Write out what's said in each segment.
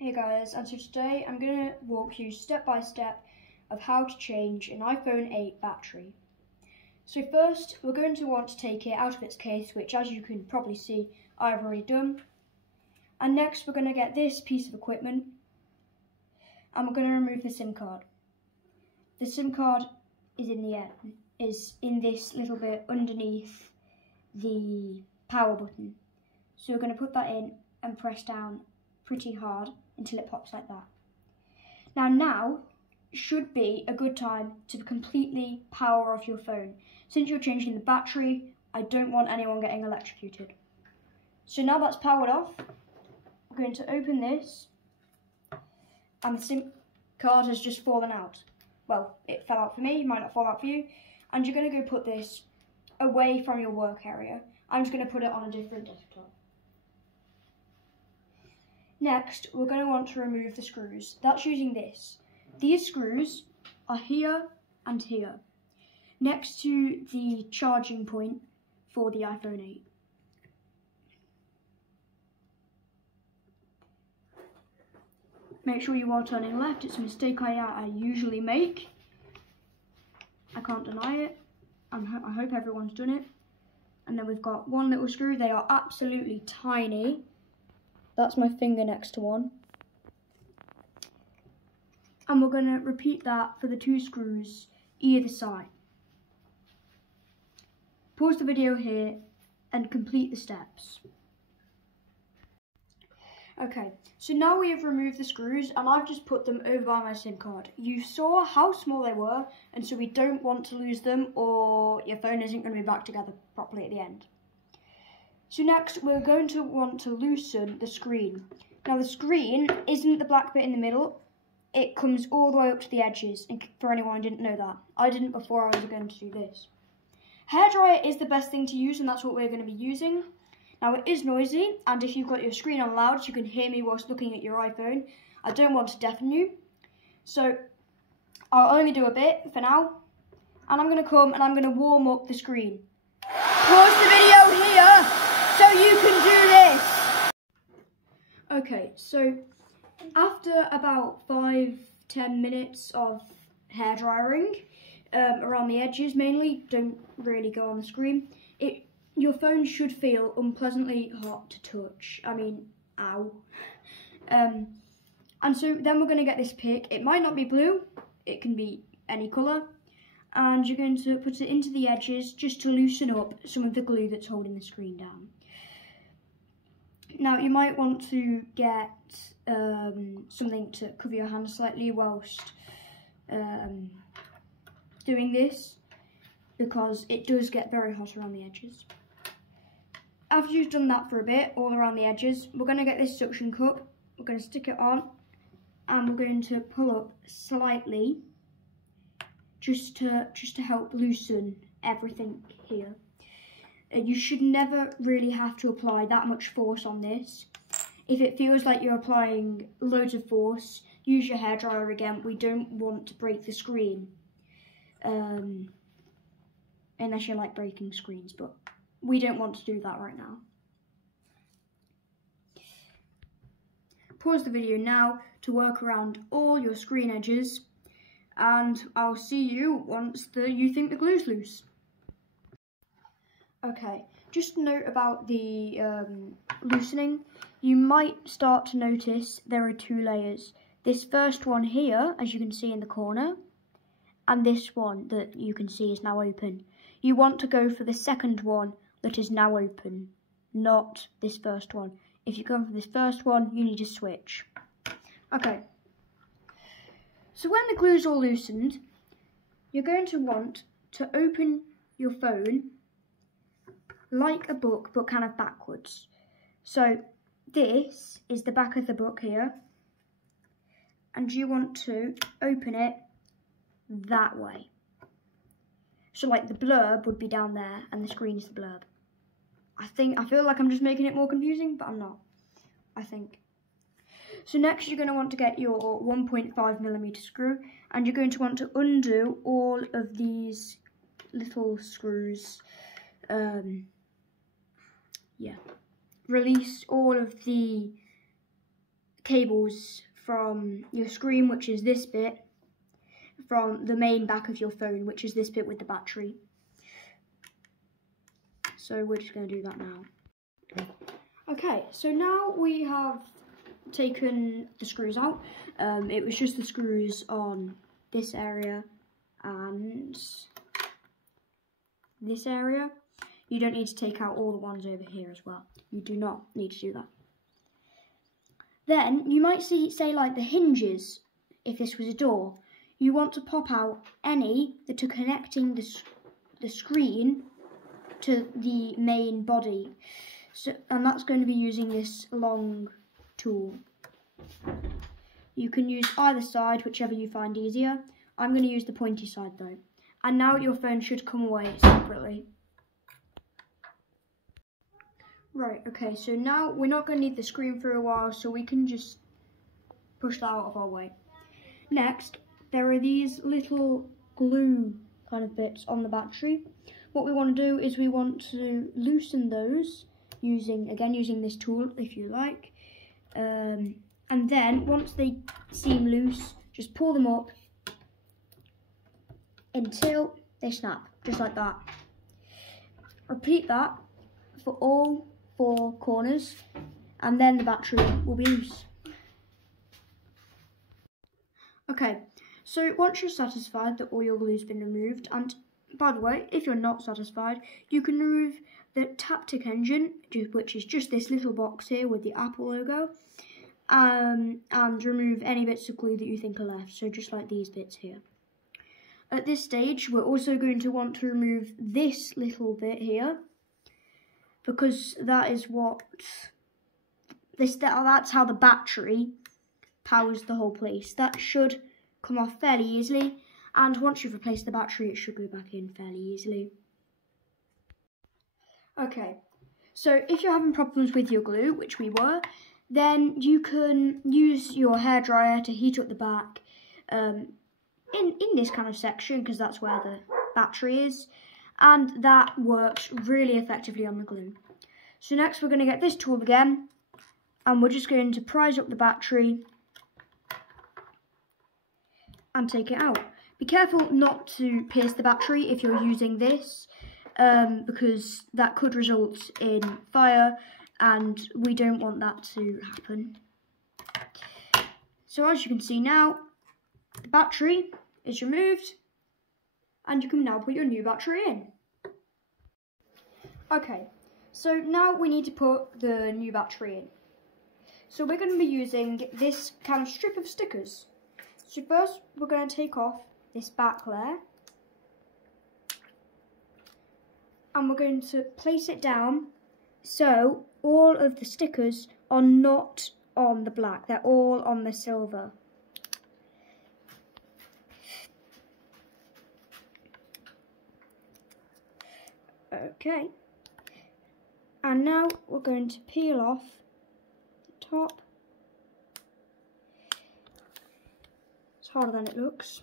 Hey guys, and so today I'm going to walk you step by step of how to change an iPhone 8 battery. So first we're going to want to take it out of its case, which as you can probably see I've already done. And next we're going to get this piece of equipment and we're going to remove the SIM card. The SIM card is in this little bit underneath the power button. So we're going to put that in and press down pretty hard until it pops like that. Now should be a good time to completely power off your phone. Since you're changing the battery, I don't want anyone getting electrocuted. So now that's powered off, we're going to open this and the SIM card has just fallen out. Well, it fell out for me, it might not fall out for you. And you're going to go put this away from your work area. I'm just going to put it on a different desktop. Next, we're going to want to remove the screws. That's using this. These screws are here and here, next to the charging point for the iPhone 8. Make sure you are turning left. It's a mistake I usually make. I can't deny it. I hope everyone's done it. And then we've got one little screw. They are absolutely tiny. That's my finger next to one. And we're going to repeat that for the two screws either side. Pause the video here and complete the steps. Okay, so now we have removed the screws and I've just put them over by my SIM card. You saw how small they were, and so we don't want to lose them or your phone isn't going to be back together properly at the end. So next we're going to want to loosen the screen. Now the screen isn't the black bit in the middle, it comes all the way up to the edges, and for anyone who didn't know that. I didn't before I was going to do this. Hairdryer is the best thing to use and that's what we're going to be using. Now it is noisy, and if you've got your screen on loud you can hear me whilst looking at your iPhone. I don't want to deafen you, so I'll only do a bit for now, and I'm going to come and I'm going to warm up the screen. Pause the video here so you can do this. Okay, so after about 5-10 minutes of hair drying, around the edges mainly, don't really go on the screen, your phone should feel unpleasantly hot to touch. I mean, ow. And so then we're going to get this pick. It might not be blue, it can be any colour. And you're going to put it into the edges just to loosen up some of the glue that's holding the screen down. Now you might want to get something to cover your hands slightly whilst doing this, because it does get very hot around the edges. After you've done that for a bit, all around the edges, we're going to get this suction cup, we're going to stick it on, and we're going to pull up slightly, just to help loosen everything here. You should never really have to apply that much force on this. If it feels like you're applying loads of force, use your hairdryer again. We don't want to break the screen, unless you like breaking screens, but we don't want to do that right now. Pause the video now to work around all your screen edges, and I'll see you once you think the glue's loose. Okay, just a note about the loosening. You might start to notice there are two layers. This first one here, as you can see in the corner, and this one that you can see is now open. You want to go for the second one that is now open, not this first one. If you come for this first one, you need to switch. Okay. So when the glue's all loosened, you're going to want to open your phone like a book, but kind of backwards. So this is the back of the book here, and you want to open it that way. So like the blurb would be down there, and the screen is the blurb. I feel like I'm just making it more confusing, but I'm not, I think. So next you're going to want to get your 1.5mm screw, and you're going to want to undo all of these little screws. Release all of the cables from your screen, which is this bit, from the main back of your phone, which is this bit with the battery. So we're just going to do that now. Okay, so now we have taken the screws out. It was just the screws on this area and this area. You don't need to take out all the ones over here as well. You do not need to do that. Then you might say like the hinges, if this was a door. You want to pop out any that are connecting the screen to the main body. So, and that's going to be using this long tool. You can use either side, whichever you find easier. I'm going to use the pointy side though. And now your phone should come away separately. Right, okay, so now we're not going to need the screen for a while, so we can just push that out of our way. Next, there are these little glue kind of bits on the battery. What we want to do is we want to loosen those using this tool if you like. And then once they seem loose, just pull them up until they snap, just like that. Repeat that for all 4 corners, and then the battery will be loose. Okay, so once you're satisfied that all your glue's been removed, and by the way, if you're not satisfied, you can remove the Taptic engine, which is just this little box here with the Apple logo, and remove any bits of glue that you think are left, so just like these bits here. At this stage, we're also going to want to remove this little bit here, because that is that's how the battery powers the whole place. That should come off fairly easily, and once you've replaced the battery, it should go back in fairly easily. Okay, so if you're having problems with your glue, which we were, then you can use your hairdryer to heat up the back in this kind of section, because that's where the battery is, and that works really effectively on the glue. So next we're going to get this tool again, and we're just going to prise up the battery and take it out. Be careful not to pierce the battery if you're using this, because that could result in fire, and we don't want that to happen. So as you can see now, the battery is removed, and you can now put your new battery in. Okay, so now we need to put the new battery in. So we're going to be using this kind of strip of stickers. So first we're going to take off this back layer, and we're going to place it down so all of the stickers are not on the black, they're all on the silver. Okay, and now we're going to peel off the top. It's harder than it looks.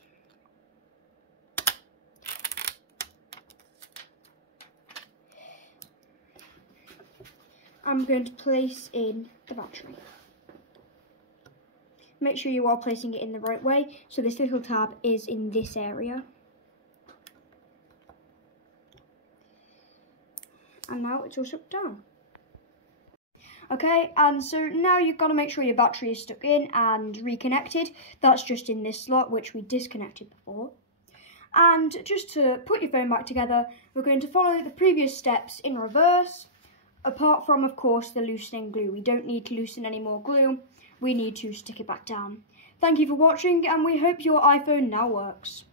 I'm going to place in the battery. Make sure you are placing it in the right way, so this little tab is in this area. And now it's all stuck down. Okay, and so now you've got to make sure your battery is stuck in and reconnected. That's just in this slot, which we disconnected before. And just to put your phone back together, we're going to follow the previous steps in reverse, apart from, of course, the loosening glue. We don't need to loosen any more glue. We need to stick it back down. Thank you for watching, and we hope your iPhone now works.